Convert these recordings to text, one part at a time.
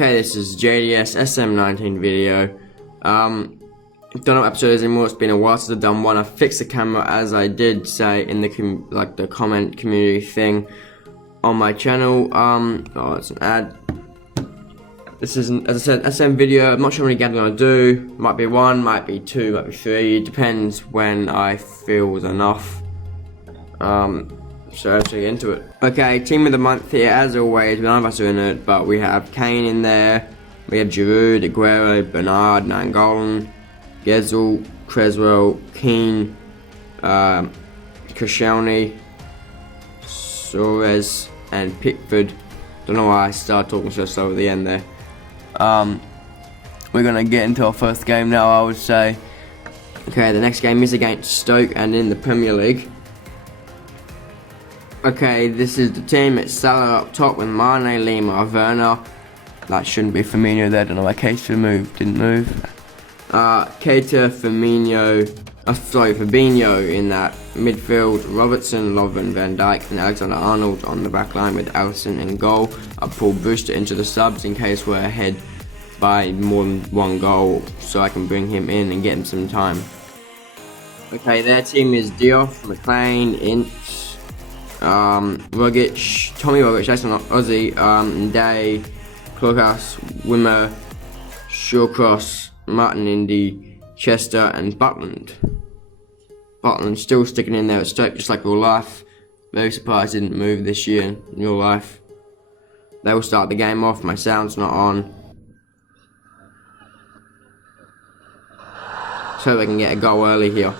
Okay, this is JDS SM19 video. Don't know what episode it is anymore. It's been a while since I've done one. I fixed the camera, as I did say in the the comment community thing on my channel. Oh, it's an ad. This isn't, as I said, SM video. I'm not sure how many games I'm gonna do. Might be one, might be two, might be three. It depends when I feel is enough. So let's get into it. Okay, team of the month here, as always. None of us are in it, but we have Kane in there. We have Giroud, Aguero, Bernard, Nangolan, Gezel, Creswell, Keane, Koscielny, Suarez, and Pickford. Don't know why I started talking so slow at the end there. We're gonna get into our first game now, I would say. Okay, the next game is against Stoke and in the Premier League. Okay, this is the team. It's Salah up top with Mane, Lima, Werner. That shouldn't be Firmino there. Don't know why Keita moved. Didn't move. Keita, Fabinho in that midfield. Robertson, Lovren, Van Dijk, and Alexander-Arnold on the back line with Alisson in goal. I'll pull Brewster into the subs in case we're ahead by more than one goal, so I can bring him in and get him some time. Okay, their team is Diouf, McLean, Ince, Rogic, Tommy Rogic, that's not Aussie, Day, Klokas, Wimmer, Shawcross, Martin Indy, Chester, and Butland. Butland still sticking in there at Stoke just like real life. Very surprised he didn't move this year in real life. They will start the game off. My sound's not on, so they can get a goal early here.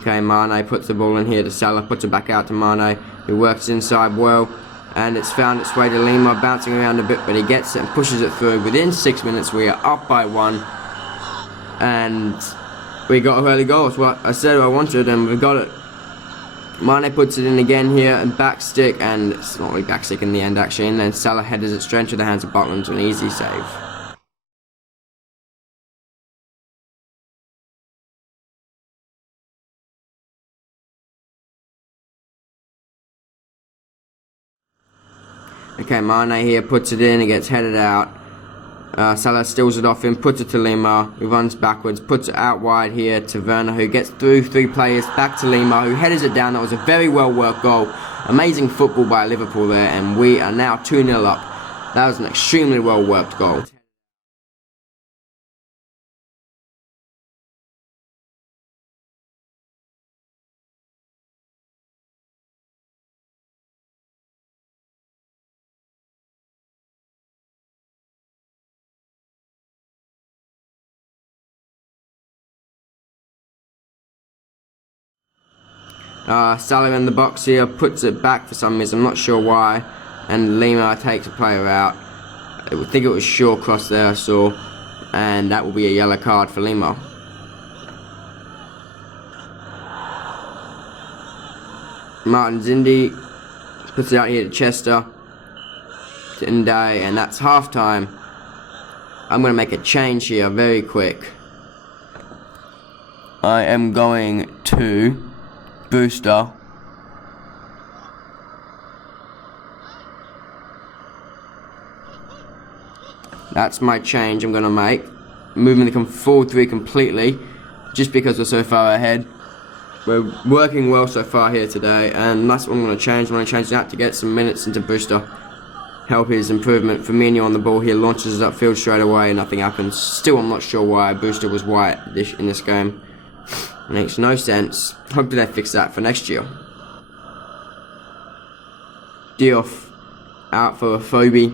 Okay, Mane puts the ball in here to Salah, puts it back out to Mane, who works inside well, and it's found its way to Lima, bouncing around a bit, but he gets it and pushes it through. Within 6 minutes, we are up by one, and we got a early goal. It's what I said I wanted, and we got it. Mane puts it in again here, and backstick, and it's not really backstick in the end, actually, and then Salah headers it straight into the hands of Butland to an easy save. Okay, Mane here puts it in, it gets headed out. Salah steals it off him, puts it to Lima, who runs backwards, puts it out wide here to Werner, who gets through three players, back to Lima, who headers it down. That was a very well worked goal. Amazing football by Liverpool there, and we are now 2-0 up. That was an extremely well worked goal. Salah in the box here, puts it back for some reason, I'm not sure why, and Lima takes a player out. I think it was Shawcross there I saw, and that will be a yellow card for Lima. Martin Zindi puts it out here to Chester, to Nday, and that's half time. I'm going to make a change here very quick. I am going to Booster. That's my change I'm going to make. Moving the forward three completely, just because we're so far ahead. We're working well so far here today, and that's what I'm going to change. I'm going to change that to get some minutes into Booster. Help his improvement. Firmino on the ball here, launches it upfield straight away, nothing happens. Still, I'm not sure why Booster was white in this game. Makes no sense. Hopefully they fix that for next year. Diouf out for a Phobie.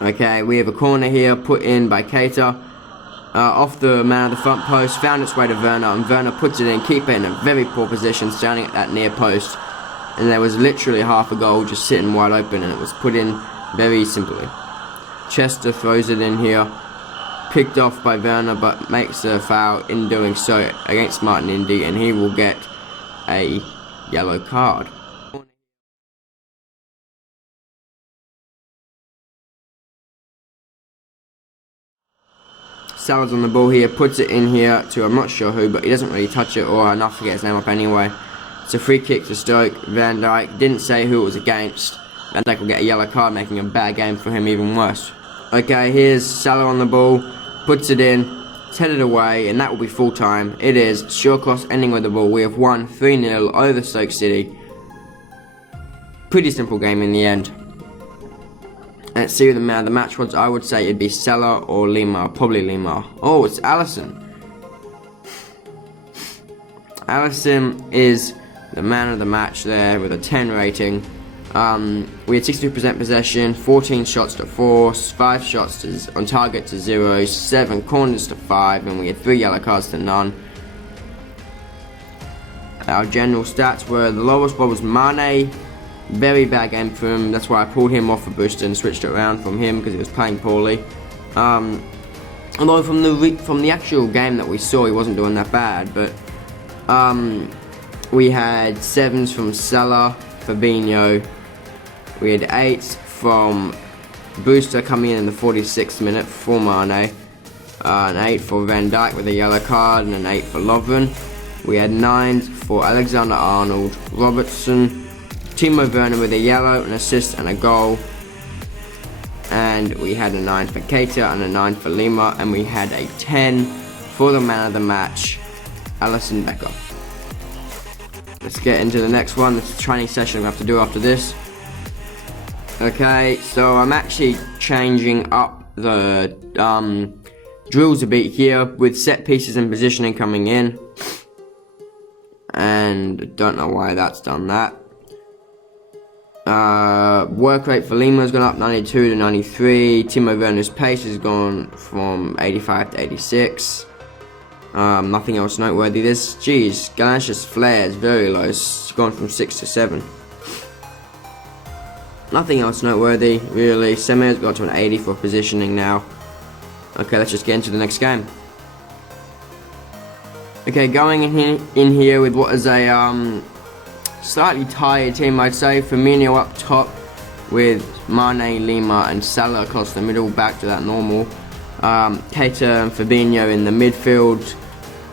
Okay, we have a corner here put in by Keita. Off the man of the front post, found its way to Werner, and Werner puts it in, keeper in a very poor position, standing at that near post. And there was literally half a goal just sitting wide open, and it was put in very simply. Chester throws it in here. Picked off by Werner, but makes a foul in doing so against Martin Indy, and he will get a yellow card. Salah's on the ball here, puts it in here to I'm not sure who, but he doesn't really touch it or enough to get his name up anyway. It's a free kick to Stoke. Van Dijk didn't say who it was against. Van Dijk will get a yellow card, making a bad game for him even worse. Okay, here's Salah on the ball, puts it in, it's headed away, and that will be full time. It is. Short cross ending with the ball. We have won 3-0 over Stoke City. Pretty simple game in the end. Let's see who the man of the match was. I would say it'd be Salah or Lima. Probably Lima. Oh, it's Alisson. Alisson is the man of the match there with a 10 rating. We had 62% possession, 14 shots to 4, 5 shots on target to 0, 7 corners to 5, and we had 3 yellow cards to none. Our general stats were the lowest one was Mane. Very bad game for him. That's why I pulled him off for Booster and switched it around from him because he was playing poorly. Although from the actual game that we saw, he wasn't doing that bad. But we had 7s from Salah, Fabinho. We had 8s from Booster coming in the 46th minute for Mane. An 8 for Van Dijk with a yellow card and an 8 for Lovren. We had 9s for Alexander-Arnold, Robertson, Timo Werner with a yellow, an assist and a goal. And we had a 9 for Keita and a 9 for Lima. And we had a 10 for the man of the match, Alisson Becker. Let's get into the next one. This is a training session I'm going to have to do after this. Okay, so I'm actually changing up the drills a bit here with set pieces and positioning coming in. And don't know why that's done that. Work rate for Lima has gone up 92 to 93. Timo Werner's pace has gone from 85 to 86. Nothing else noteworthy. Galash's flare is very low. It's gone from 6 to 7. Nothing else noteworthy, really. Semir's got to an 80 for positioning now. Okay, let's just get into the next game. Okay, going in here with what is a slightly tired team, I'd say. Firmino up top with Mane, Lima and Salah across the middle, back to that normal. Keita and Fabinho in the midfield,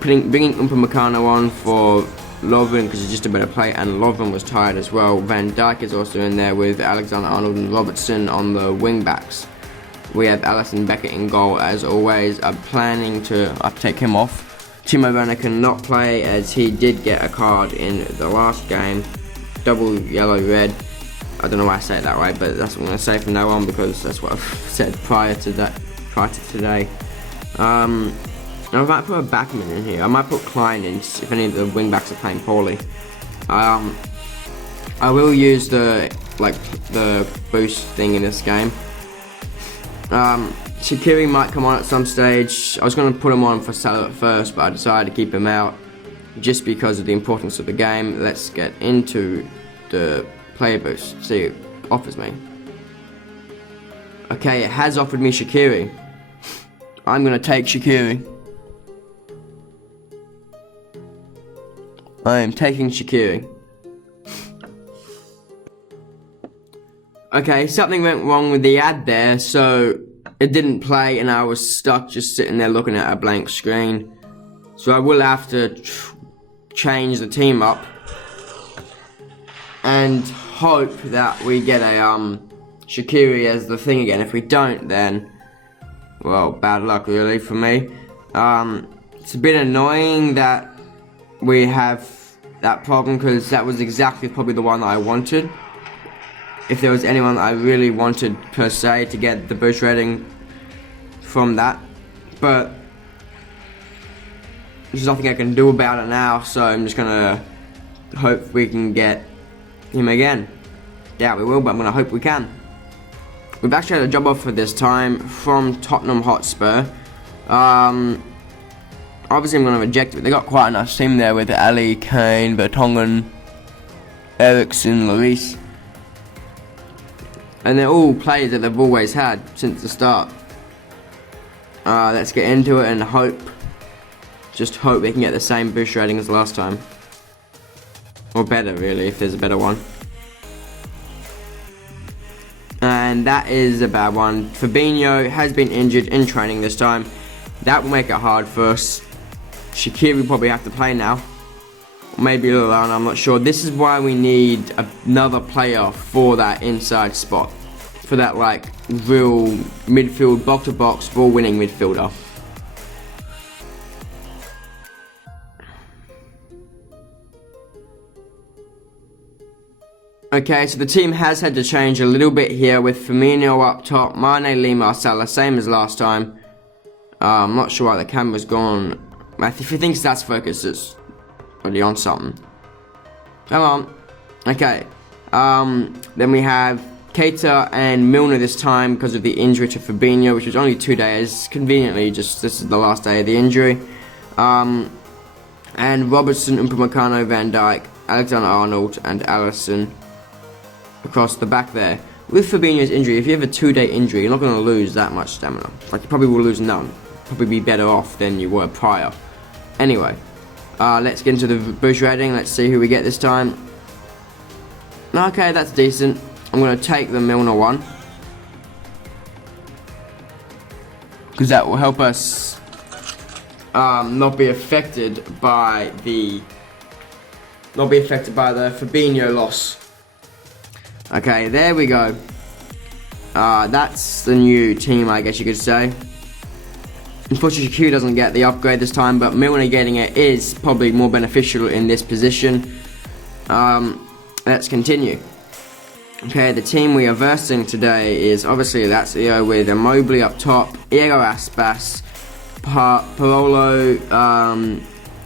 bringing Upamecano on for Lovren because he's just a better player, and Lovren was tired as well. Van Dijk is also in there with Alexander-Arnold and Robertson on the wing backs. We have Alisson Becker in goal as always. I'm planning to take him off. Timo Werner cannot play as he did get a card in the last game. Double yellow red. I don't know why I say it that way, but that's what I'm going to say from now on because that's what I've said prior to today. I might put a backman in here. I might put Klein in if any of the wing backs are playing poorly. I will use the boost thing in this game. Shaqiri might come on at some stage. I was going to put him on for Salah at first, but I decided to keep him out just because of the importance of the game. Let's get into the player boost. See what it offers me. Okay, it has offered me Shaqiri. I'm going to take Shaqiri. I am taking Shaqiri. Okay, something went wrong with the ad there, so it didn't play and I was stuck just sitting there looking at a blank screen. So I will have to change the team up and hope that we get a Shaqiri as the thing again. If we don't, then, well, bad luck really for me. It's a bit annoying that we have that problem because that was exactly probably the one that I wanted. If there was anyone that I really wanted per se to get the boost rating from that, but there's nothing I can do about it now, so I'm just gonna hope we can get him again. Doubt we will, but I'm gonna hope we can. We've actually had a job offer this time from Tottenham Hotspur. Obviously I'm gonna reject it. They got quite a nice team there with Ali, Kane, Vertonghen, Eriksen, Lloris. And they're all players that they've always had since the start. Let's get into it and just hope we can get the same boost rating as last time. Or better really, if there's a better one. And that is a bad one. Fabinho has been injured in training this time. That will make it hard for us. Shaqiri will probably have to play now. maybe Lallana, I'm not sure. This is why we need another player for that inside spot. For that, like, real midfield, box-to-box, ball-winning midfielder. Okay, so the team has had to change a little bit here with Firmino up top, Mane, Lima, Salah, same as last time. I'm not sure why the camera's gone. If you think stats focus, it's already on something. Come on. Okay. Then we have Keita and Milner this time because of the injury to Fabinho, which was only 2 days. Conveniently, just this is the last day of the injury. And Robertson, Upamecano, Van Dijk, Alexander-Arnold, and Alisson across the back there. With Fabinho's injury, if you have a 2-day injury, you're not going to lose that much stamina. Like, you probably will lose none. Probably be better off than you were prior. Anyway, let's get into the boost rating. Let's see who we get this time. Okay, that's decent. I'm going to take the Milner one, because that will help us not be affected by the Fabinho loss. Okay, there we go. That's the new team, I guess you could say. Unfortunately, Q doesn't get the upgrade this time, but Milner getting it is probably more beneficial in this position. Let's continue. Okay, the team we are versing today is obviously Lazio with Immobile up top, Diego Aspas, Parolo,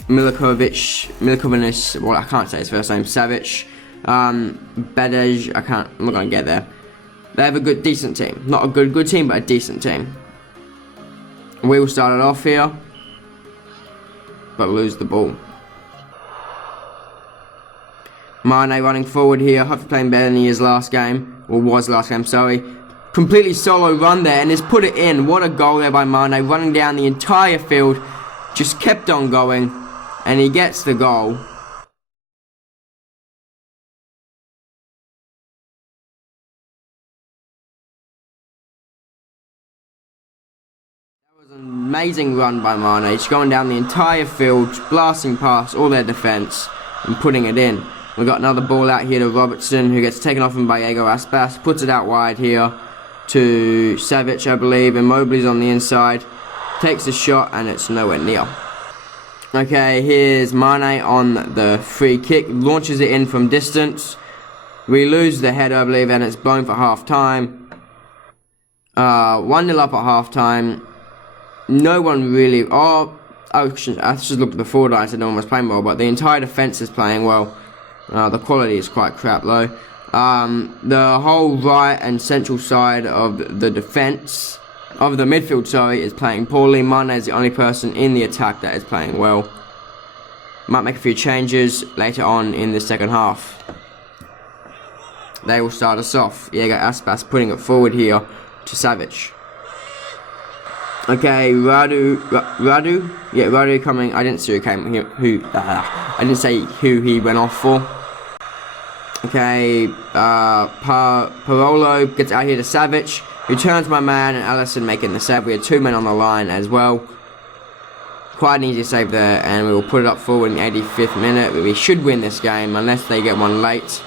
Milikovic, well, I can't say his first name, Savic, Badej, I'm not going to get there. They have a decent team. Not a good team, but a decent team. We will start it off here, but lose the ball. Mane running forward here, hopefully playing better than he is last game, or was last game, sorry. Completely solo run there, and has put it in. What a goal there by Mane, running down the entire field, just kept on going, and he gets the goal. That was an amazing run by Mane, just going down the entire field, blasting past all their defence, and putting it in. We've got another ball out here to Robertson, who gets taken off him by Diego Aspas, puts it out wide here to Savic, I believe. Immobile's on the inside, takes a shot, and it's nowhere near. Okay, here's Mane on the free kick, launches it in from distance. We lose the header, I believe, and it's blown for half time. 1-0 up at half time. No one really. I just looked at the forward line, I said no one was playing well, but the entire defence is playing well. The quality is quite crap though. The whole right and central side of the defence, of the midfield, sorry, is playing poorly. Mane is the only person in the attack that is playing well. Might make a few changes later on in the second half. They will start us off. Diego Aspas putting it forward here to Savic. Okay, Radu. Yeah, Radu coming. I didn't see who came. I didn't say who he went off for. Okay, Parolo gets out here to Savic, who turns my man, and Alisson making the save. We had 2 men on the line as well. Quite an easy save there, and we will put it up forward in the 85th minute. We should win this game unless they get one late,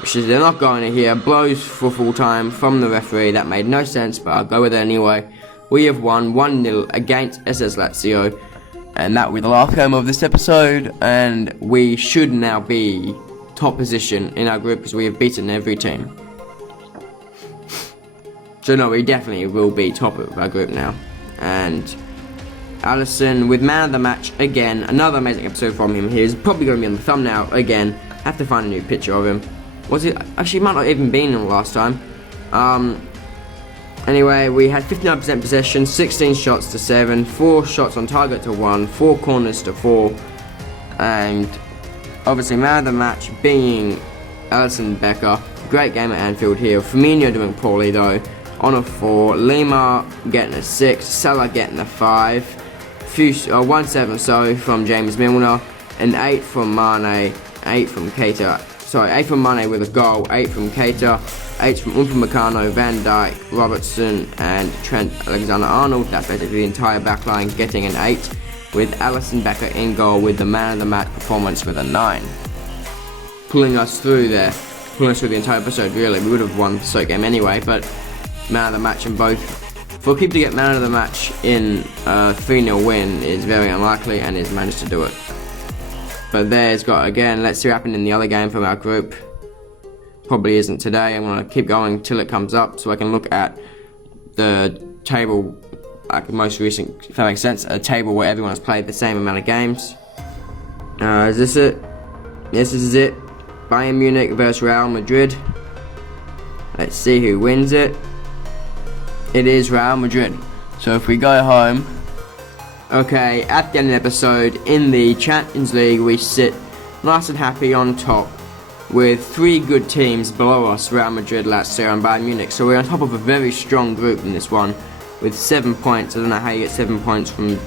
which is they're not going to here. Blows for full time from the referee. That made no sense, but I'll go with it anyway. We have won 1-0 against SS Lazio, and that will be the last game of this episode, and we should now be top position in our group because we have beaten every team. So no, we definitely will be top of our group now. And Alisson with man of the match again. Another amazing episode from him. He's probably going to be on the thumbnail again. Have to find a new picture of him. Was it? Actually, it might not even been in the last time. Anyway, we had 59% possession, 16 shots to 7, 4 shots on target to 1, 4 corners to 4, and obviously man of the match being Alisson Becker. Great game at Anfield here. Firmino doing poorly though, on a 4, Lima getting a 6, Salah getting a 5, 1-7 sorry from James Milner, and 8 from Mane, 8 from Keita. Sorry, 8 from Mane with a goal, 8 from Keita, 8 from Upamecano, Van Dijk, Robertson, and Trent Alexander-Arnold. That's basically the entire backline getting an 8. with Alisson Becker in goal with the man of the match performance with a 9. Pulling us through there, pulling us through the entire episode really. We would have won the Stoke game anyway, but man of the match in both. For a keeper to get man of the match in a 3-0 win is very unlikely, and he's managed to do it. But there's got, again, let's see what happened in the other game from our group. Probably isn't today. I'm going to keep going till it comes up so I can look at the table, like the most recent, if that makes sense, a table where everyone has played the same amount of games. Is this it? Yes, this is it. Bayern Munich versus Real Madrid. Let's see who wins it. It is Real Madrid. So if we go home, okay, at the end of the episode, in the Champions League, we sit nice and happy on top with 3 good teams below us, Real Madrid, Lazio and Bayern Munich. So we're on top of a very strong group in this one with 7 points. I don't know how you get 7 points from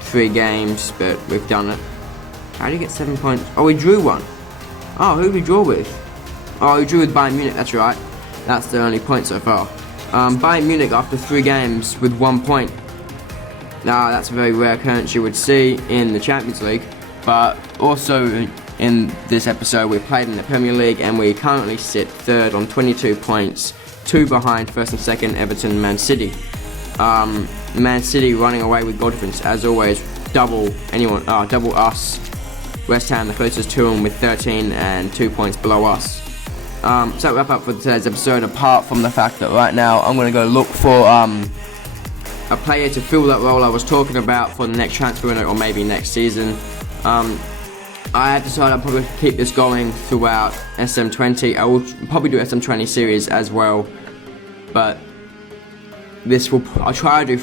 3 games, but we've done it. How do you get 7 points? Oh, we drew one. Oh, who did we draw with? Oh, we drew with Bayern Munich, that's right. That's the only point so far. Bayern Munich after 3 games with 1 point. Now that's a very rare occurrence you would see in the Champions League, but also in this episode we played in the Premier League and we currently sit 3rd on 22 points, 2 behind 1st and 2nd Everton and Man City. Man City running away with goal difference as always, double us. West Ham the closest to them with 13 and 2 points below us. So that wrap up for today's episode, apart from the fact that right now I'm going to go look for a player to fill that role I was talking about for the next transfer window or maybe next season. I have decided I'll probably keep this going throughout SM20. I will probably do SM20 series as well, but I'll try and do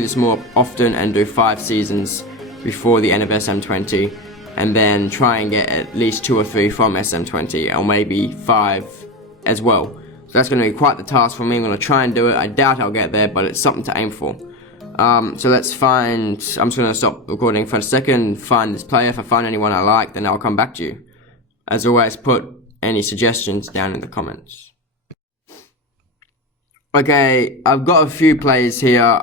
this more often and do 5 seasons before the end of SM20, and then try and get at least 2 or 3 from SM20, or maybe 5 as well. So that's going to be quite the task for me. I'm going to try and do it. I doubt I'll get there, but it's something to aim for. So let's find, I'm just going to stop recording for a second, find this player. If I find anyone I like, then I'll come back to you. As always, put any suggestions down in the comments. Okay, I've got a few players here.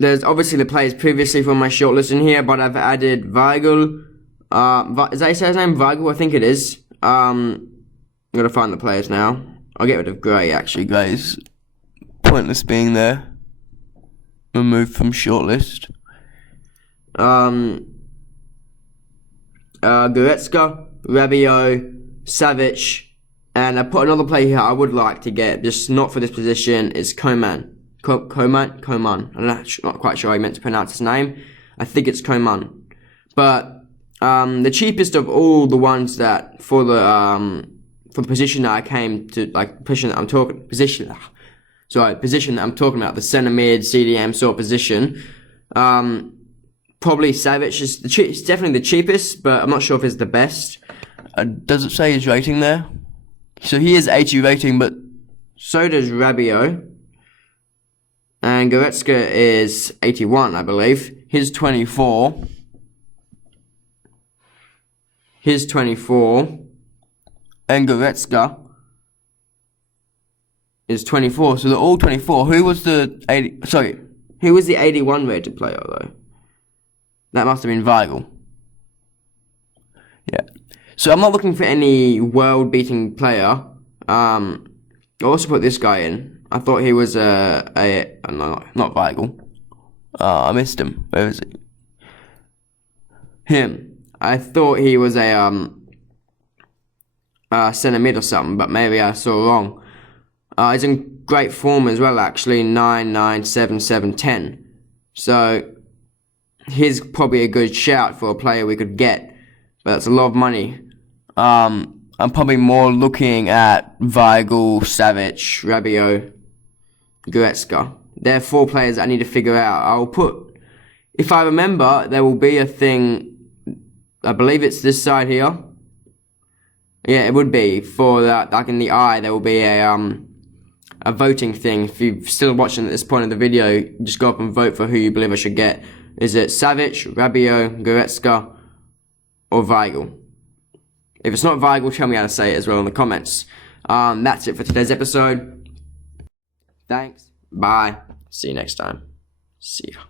There's obviously the players previously from my shortlist in here, but I've added Weigl. Is that his name? Weigl, I think it is. I'm going to find the players now. I'll get rid of Gray, actually. Gray's pointless being there. Removed from shortlist. Goretzka, Rabiot, Savic, and I put another player here I would like to get, just not for this position, is Coman. Coman? I'm not quite sure how I meant to pronounce his name. I think it's Coman. But the cheapest of all the ones that for the position that I came to, like position that I'm talking about, the centre mid CDM sort of position. Probably Savic is it's definitely the cheapest, but I'm not sure if it's the best. Does it say his rating there? So he is 80 rating, but so does Rabiot. And Goretzka is 81, I believe. His 24. And Goretzka is 24. So they're all 24. Who was the 81 rated player though? That must have been Weigl. Yeah. So I'm not looking for any world-beating player. I also put this guy in. I thought he was not Weigl. I missed him. Where is he? Him. I thought he was a centre mid or something, but maybe I saw wrong. He's in great form as well, actually. 9, 9, 7, 7, 10. So he's probably a good shout for a player we could get, but that's a lot of money. I'm probably more looking at Weigl, Savic, Rabiot, Goretzka. They're 4 players I need to figure out. I'll put, if I remember, there will be a thing, I believe it's this side here. Yeah, it would be for that, like in the eye, there will be a voting thing. If you're still watching at this point of the video, just go up and vote for who you believe I should get. Is it Savic, Rabiot, Goretzka, or Weigl? If it's not Weigl, tell me how to say it as well in the comments. That's it for today's episode. Thanks. Bye. See you next time. See ya.